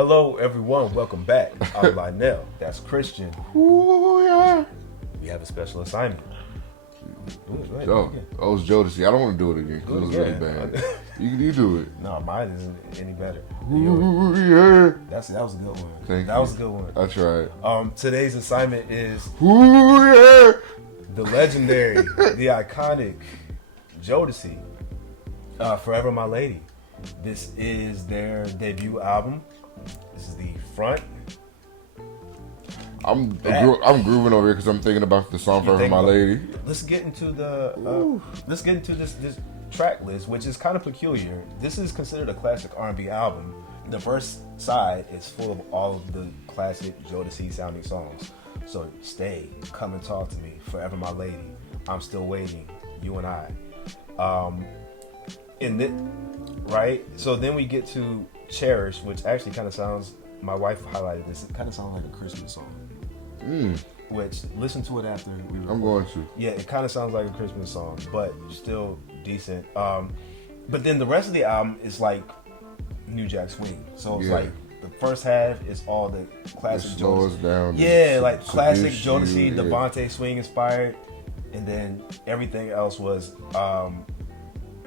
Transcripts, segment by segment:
Hello, everyone. Welcome back. I'm Lionel. That's Christian. Ooh, yeah. We have a special assignment. Oh, it's Jodeci. I don't want to do it again because it was really again. bad. You do it. No, mine isn't any better. Ooh, yeah. That was a good one. Thank that you. was a good one. I tried. Today's assignment is Ooh, yeah. the legendary, the iconic Jodeci, Forever My Lady. This is their debut album. This is the front. I'm grooving over here because I'm thinking about the song "Forever My Lady." Let's get into this track list, which is kind of peculiar. This is considered a classic R&B album. The first side is full of all of the classic Jodeci sounding songs. So Stay, Come and Talk to Me, Forever My Lady, I'm Still Waiting, You and I. Right? So then we get to Cherish, which actually kind of sounds, my wife highlighted this, it kind of sounds like a Christmas song. Which, listen to it after we record. I'm going to. Yeah, it kind of sounds like a Christmas song, but still decent. But then the rest of the album is like New Jack Swing. So it's like the first half is all the classic Jodeci. Down. Yeah, like classic Jodeci, Devontae Swing inspired. And then everything else was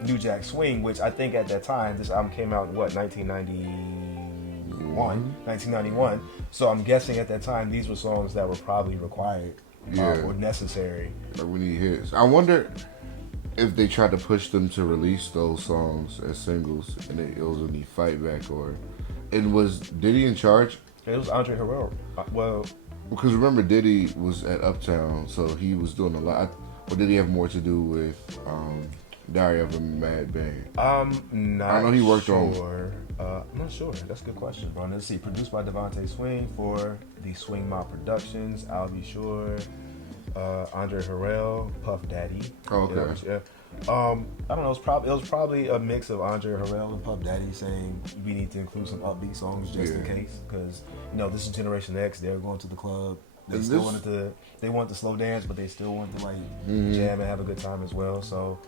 New Jack Swing, which I think at that time, this album came out in 1991. So I'm guessing at that time, these were songs that were probably required or necessary. Like we need hits. I wonder if they tried to push them to release those songs as singles and it was any fight back and was Diddy in charge? It was Andre Harrell. Because remember Diddy was at Uptown, so he was doing a lot. Or did he have more to do with Diary of a Mad Bang? I know he worked on. I'm not sure. That's a good question, bro. Let's see. Produced by Devontae Swing for the Swing Mob Productions. I'll Be Sure. Andre Harrell, Puff Daddy. Oh, okay. Yeah. I don't know. It was probably a mix of Andre Harrell and Puff Daddy saying we need to include some upbeat songs just in case, because this is Generation X. They're going to the club. They want to slow dance, but they still want to jam and have a good time as well. So,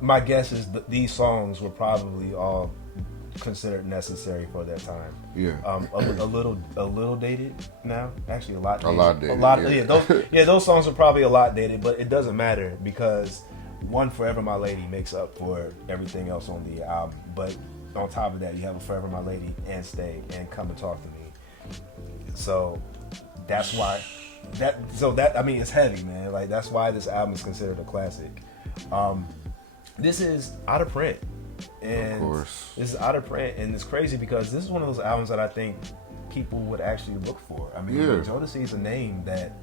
my guess is that these songs were probably all considered necessary for that time. Yeah. A little dated now. Actually, a lot dated. Those songs are probably a lot dated, but it doesn't matter because one, Forever My Lady makes up for everything else on the album. But on top of that, you have a Forever My Lady and Stay and Come and Talk to Me. So that's why it's heavy, man. Like that's why this album is considered a classic. This is out of print. And of course. This is out of print, and it's crazy because this is one of those albums that I think people would actually look for. I mean, Jodeci is a name that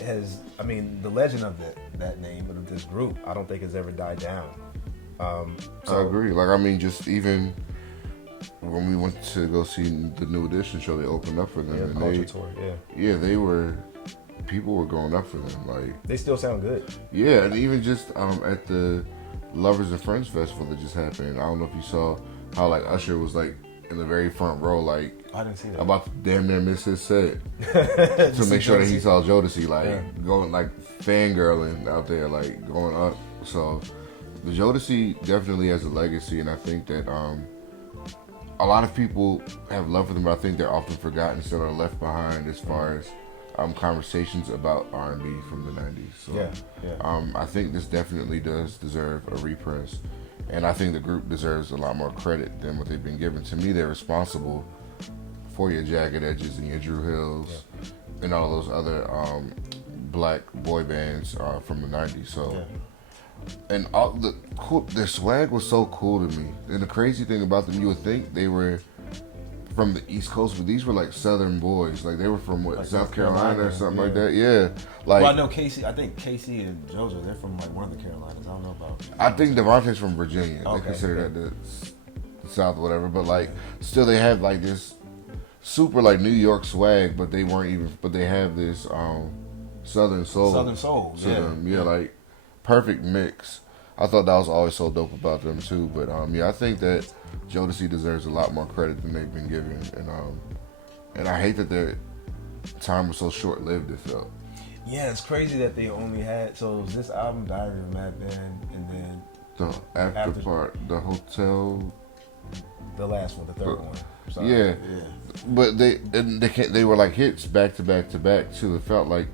has, the legend of that name of this group, I don't think has ever died down. I agree. Just even when we went to go see the New Edition show, they opened up for them. Yeah, and Culture Tour, people were going up for them. They still sound good. Yeah, and even just at the Lovers and Friends Festival that just happened. I don't know if you saw how Usher was in the very front row, I didn't see that. About to damn near miss his set to make sure that he saw Jodeci, going fangirling out there, going up. So the Jodeci definitely has a legacy, and I think that a lot of people have love for them, but I think they're often forgotten, still are left behind as far as conversations about R&B from the 90s. So, I think this definitely does deserve a repress. And I think the group deserves a lot more credit than what they've been given. To me, they're responsible for your Jagged Edges and your Drew Hills and all those other black boy bands from the 90s. So, and all their swag was so cool to me. And the crazy thing about them, you would think they were from the East Coast, but these were Southern boys. They were from South Carolina or something like that. Yeah. I know Casey. I think Casey and JoJo, they're from one of the Carolinas. I don't know about. I think Devontae's from Virginia. Okay, they consider that the South or whatever. But still, they have this super New York swag, but they weren't even. But they have this Southern soul. Southern soul. To them. Yeah, perfect mix. I thought that was always so dope about them too. But I think that Jodeci deserves a lot more credit than they've been given, and I hate that their time was so short-lived. It felt. Yeah, it's crazy that they only had this album, Diary of a Mad Band, and then the after part, the hotel. the last one, the third one. So, yeah, but they were like hits back to back to back too. It felt like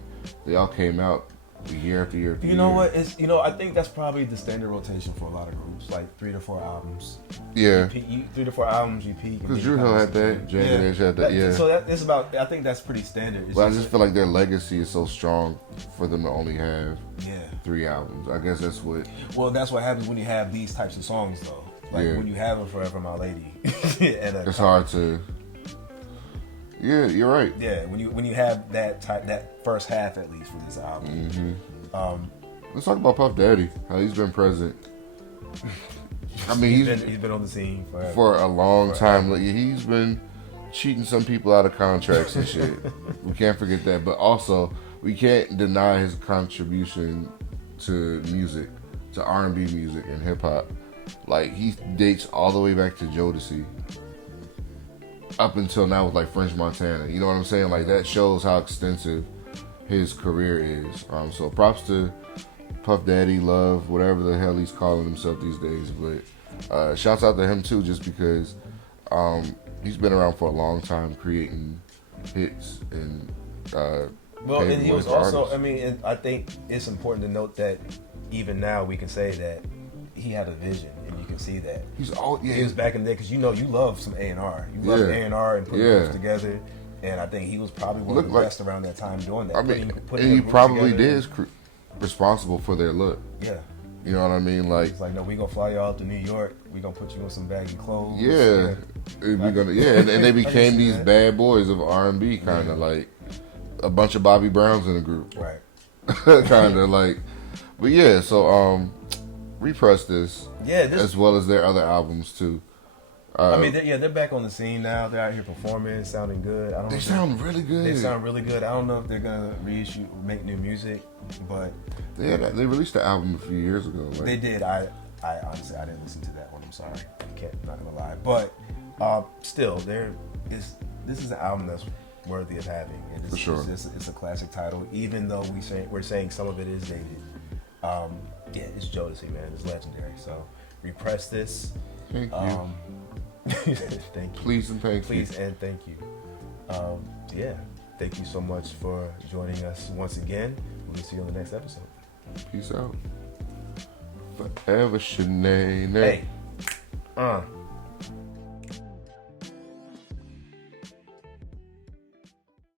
they all came out year after year after year. You know what? I think that's probably the standard rotation for a lot of groups, like 3 to 4 albums. Yeah, 3 to 4 albums you peak. Because Drew Hill had that, Jodeci had that. Yeah. So it's about. I think that's pretty standard. But I just feel like their legacy is so strong for them to only have 3 albums. I guess that's what. Well, that's what happens when you have these types of songs, though. Like when you have a Forever My Lady. It's hard to. Yeah, you're right. Yeah, when you have that first half at least for this album. Mm-hmm. Let's talk about Puff Daddy. How he's been present. I mean, he's been on the scene for a long time. He's been cheating some people out of contracts and shit. We can't forget that. But also, we can't deny his contribution to music, to R&B music and hip hop. Like, he dates all the way back to Jodeci. Up until now with like French Montana. You know what I'm saying? Like, that shows how extensive his career is. So props to Puff Daddy, Love, whatever the hell he's calling himself these days. But shouts out to him too, just because he's been around for a long time creating hits and and he was also artists. I mean, and I think it's important to note that even now we can say that he had a vision, and you can see that he was back in there because you love some A&R. You love A&R and putting groups together, and I think he was probably one of the best around that time doing that. I mean, and he probably is responsible for their look. Yeah. You know what I mean? Like, it's like, no, we gonna fly you out to New York. We gonna put you in some baggy clothes. Yeah, and they became these bad boys of R&B, kind of like a bunch of Bobby Browns in a group, right? Kind of like, but yeah. So repress this, as well as their other albums too. I mean, they're back on the scene now. They're out here performing, sounding good. They sound really good. They sound really good. I don't know if they're gonna make new music, but they released the album a few years ago. Like, they did. I honestly didn't listen to that one. I'm sorry, not gonna lie. But still, this is an album that's worthy of having. For sure, it's a classic title, even though we're saying some of it is dated. It's Jodeci, man. It's legendary. So repress this. Thank you. Thank you. Please and thank you. Please and thank you. Thank you so much for joining us once again. We'll see you on the next episode. Peace out. Forever Shanae. Hey.